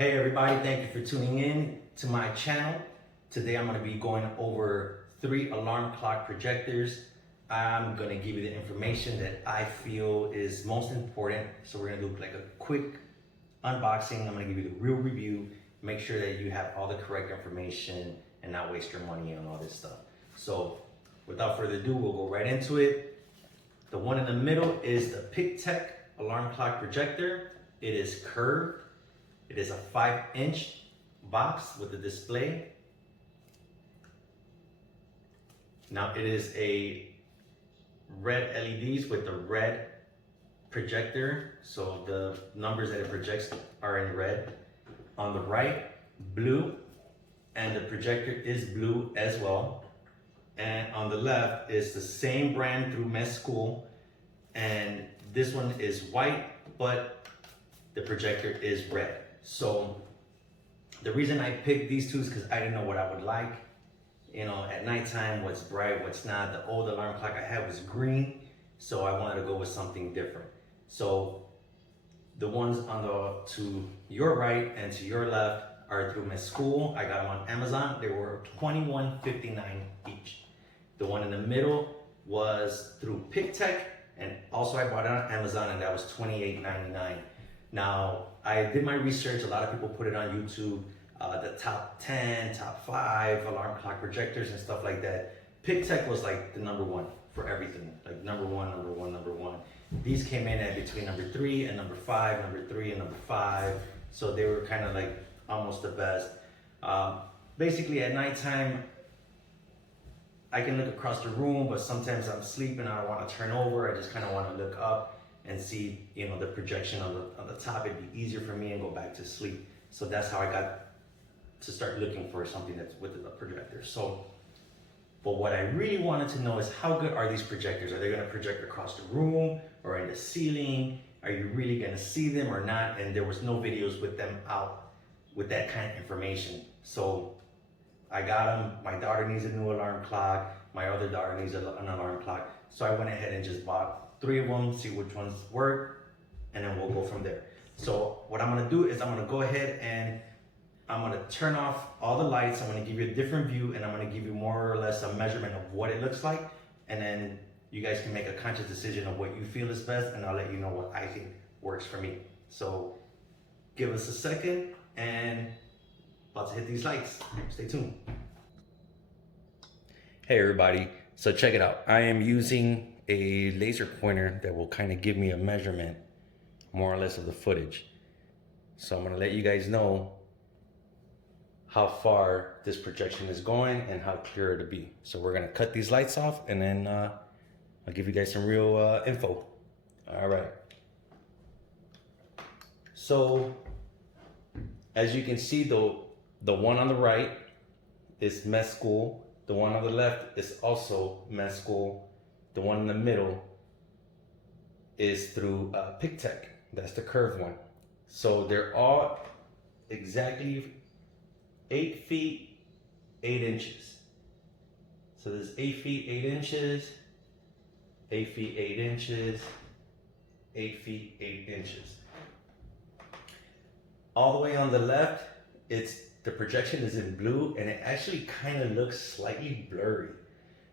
Hey everybody, thank you for tuning in to my channel. Today I'm going to be going over 3 alarm clock projectors. I'm going to give you the information that I feel is most important. So we're going to do like a quick unboxing. I'm going to give you the real review, make sure that you have all the correct information and not waste your money on all this stuff. So without further ado, we'll go right into it. The one in the middle is the Pictek alarm clock projector. It is curved. It is a 5-inch box with a display. Now it is a red LEDs with the red projector. So the numbers that it projects are in red. On the right, blue, and the projector is blue as well. And on the left is the same brand through Mesqool. And this one is white, but the projector is red. So the reason I picked these two is because I didn't know what I would like. You know, at nighttime, what's bright, what's not. The old alarm clock I had was green, so I wanted to go with something different. So the ones on to your right and to your left are through Mesqool. I got them on Amazon. They were $21.59 each. The one in the middle was through Pictek, and also I bought it on Amazon, and that was $28.99. Now, I did my research. A lot of people put it on YouTube, the top 10, top 5 alarm clock projectors and stuff like that. Pictek was like the number 1 for everything, like number one. These came in at between number 3 and number 5, number 3 and number 5. So they were kind of like almost the best. Basically at nighttime, I can look across the room, but sometimes I'm sleeping, I don't want to turn over. I just kind of want to look up and see, you know, the projection on the top. It'd be easier for me and go back to sleep. So that's how I got to start looking for something that's with a projector. So, but what I really wanted to know is how good are these projectors? Are they going to project across the room or in the ceiling? Are you really going to see them or not? And there was no videos with them out with that kind of information. So I got them. My daughter needs a new alarm clock. My other daughter needs an alarm clock. So I went ahead and just bought 3 of them, see which ones work, and then we'll go from there. So what I'm gonna do is I'm gonna go ahead and I'm gonna turn off all the lights. I'm gonna give you a different view, and I'm gonna give you more or less a measurement of what it looks like, and then you guys can make a conscious decision of what you feel is best, and I'll let you know what I think works for me. So give us a second, and about to hit these lights. Stay tuned. Hey everybody, so check it out. I am using a laser pointer that will kind of give me a measurement more or less of the footage. So I'm going to let you guys know how far this projection is going and how clear it'll be. So we're going to cut these lights off, and then I'll give you guys some real info. All right. So as you can see, the one on the right is Mesqool. The one on the left is also Mesqool. The one in the middle is through Pictek. That's the curved one. So they're all exactly 8 feet, 8 inches. So there's 8 feet, 8 inches, 8 feet, 8 inches, 8 feet, 8 inches. All the way on the left, the projection is in blue, and it actually kind of looks slightly blurry.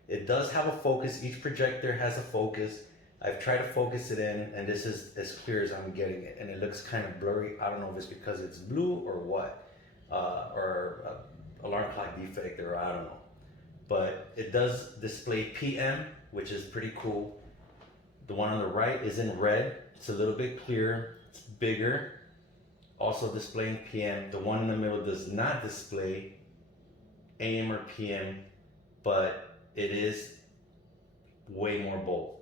It does have a focus. Each projector has a focus. I've tried to focus it in, and this is as clear as I'm getting it, and it looks kind of blurry. I don't know if it's because it's blue or what, or alarm clock defect, or I don't know. But it does display PM, which is pretty cool. The one on the right is in red. It's a little bit clearer. It's bigger. Also displaying PM. The one in the middle does not display AM or PM, but it is way more bold.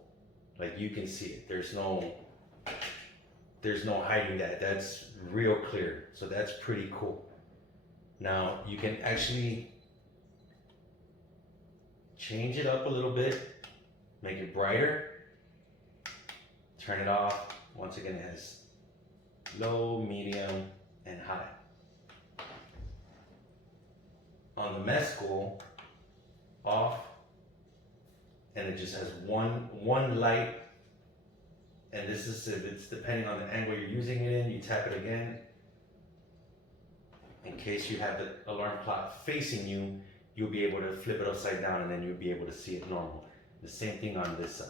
Like you can see it. There's no hiding that. That's real clear. So that's pretty cool. Now you can actually change it up a little bit, make it brighter, turn it off. Once again, it has low, medium, and high. On the Mesqool, off, and it just has one light, and this is, if it's depending on the angle you're using it in, you tap it again, in case you have the alarm clock facing you, you'll be able to flip it upside down and then you'll be able to see it normal. The same thing on this side.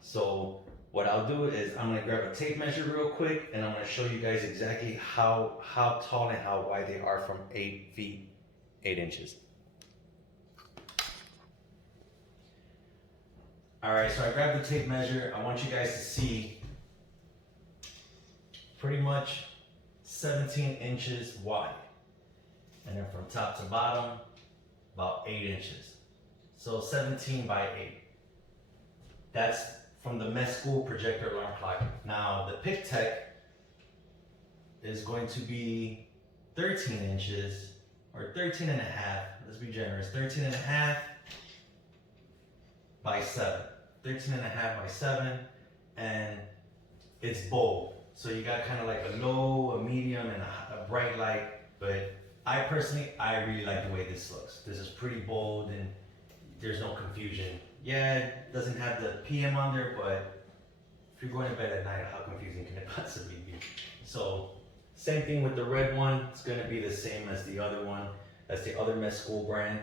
So what I'll do is I'm gonna grab a tape measure real quick and I'm gonna show you guys exactly how tall and how wide they are from 8 feet, 8 inches. All right, so I grabbed the tape measure. I want you guys to see pretty much 17 inches wide. And then from top to bottom, about 8 inches. So 17 by 8. That's from the Mesqool projector alarm clock. Now the Pictek is going to be 13 inches or 13 and a half. Let's be generous. 13 and a half by 7. 13 and a half by 7. And it's bold. So you got kind of like a low, a medium, and a bright light. But I really like the way this looks. This is pretty bold and there's no confusion. Yeah, it doesn't have the PM on there, but if you're going to bed at night, how confusing can it possibly be? So, same thing with the red one. It's going to be the same as the other one. That's the other Mesqool brand.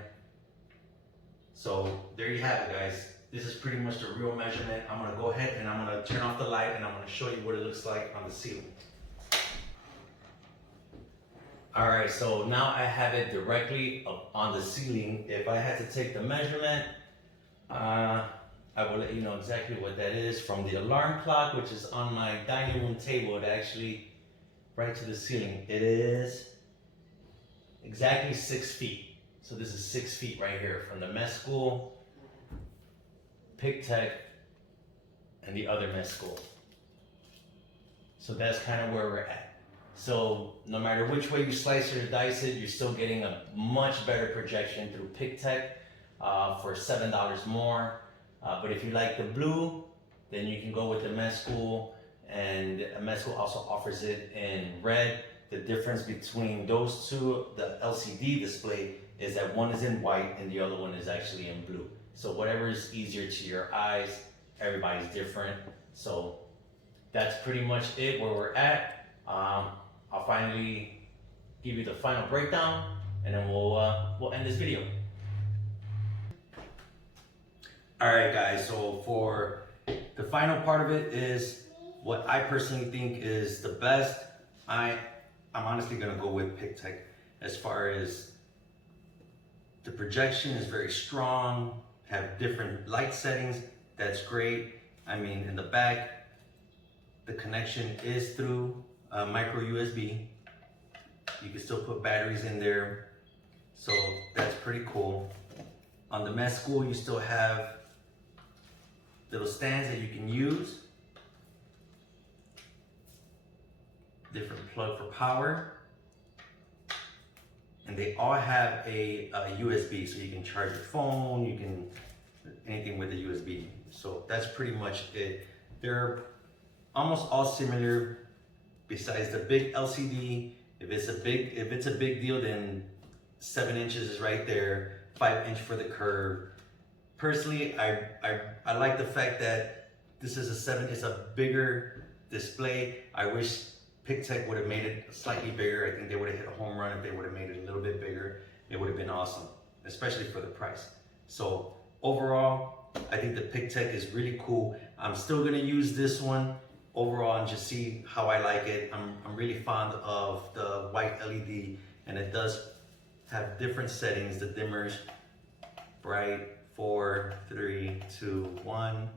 So, there you have it, guys. This is pretty much the real measurement. I'm going to go ahead and I'm going to turn off the light and I'm going to show you what it looks like on the ceiling. Alright, so now I have it directly up on the ceiling. If I had to take the measurement, I will let you know exactly what that is. From the alarm clock, which is on my dining room table, it actually right to the ceiling. It is exactly 6 feet. So this is 6 feet right here from the Mesqool, Pictek, and the other Mesqool. So that's kind of where we're at. So no matter which way you slice it or dice it, you're still getting a much better projection through Pictek for $7 more. But if you like the blue, then you can go with the Mesqool, and Mesqool also offers it in red. The difference between those two, the LCD display, is that one is in white and the other one is actually in blue. So whatever is easier to your eyes, everybody's different. So that's pretty much it where we're at. I'll finally give you the final breakdown and then we'll end this video. All right, guys, so for the final part of it is what I personally think is the best. I'm honestly gonna go with Pictek. As far as the projection is very strong, have different light settings, that's great. I mean, in the back, the connection is through micro USB. You can still put batteries in there, so that's pretty cool. On the Mesqool, you still have little stands that you can use, different plug for power, and they all have a USB, so you can charge your phone, you can anything with a USB. So that's pretty much it. They're almost all similar, besides the big LCD. If it's a big deal, then 7 inches is right there, 5 inch for the curve. Personally, I like the fact that this is it's a bigger display. I wish Pictek would have made it slightly bigger. I think they would have hit a home run if they would have made it a little bit bigger. It would have been awesome, especially for the price. So overall, I think the Pictek is really cool. I'm still gonna use this one overall and just see how I like it. I'm really fond of the white LED, and it does have different settings. The dimmers, bright, 4, 3, 2, 1,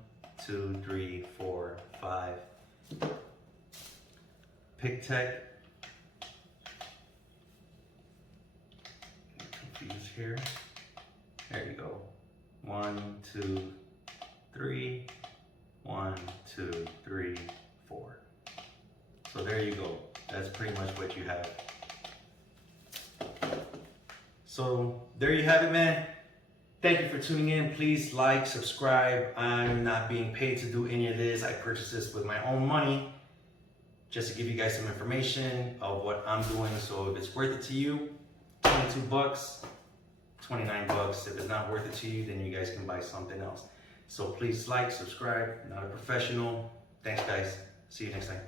2, 3, 4, 5. Pictek. Confused here. There you go. 1, 2, 3. 1, 2, 3, 4. So there you go. That's pretty much what you have. So there you have it, man. Thank you for tuning in. Please like, subscribe. I'm not being paid to do any of this. I purchased this with my own money just to give you guys some information of what I'm doing. So if it's worth it to you, 22 bucks, 29 bucks. If it's not worth it to you, then you guys can buy something else. So please like, subscribe. Not a professional. Thanks, guys. See you next time.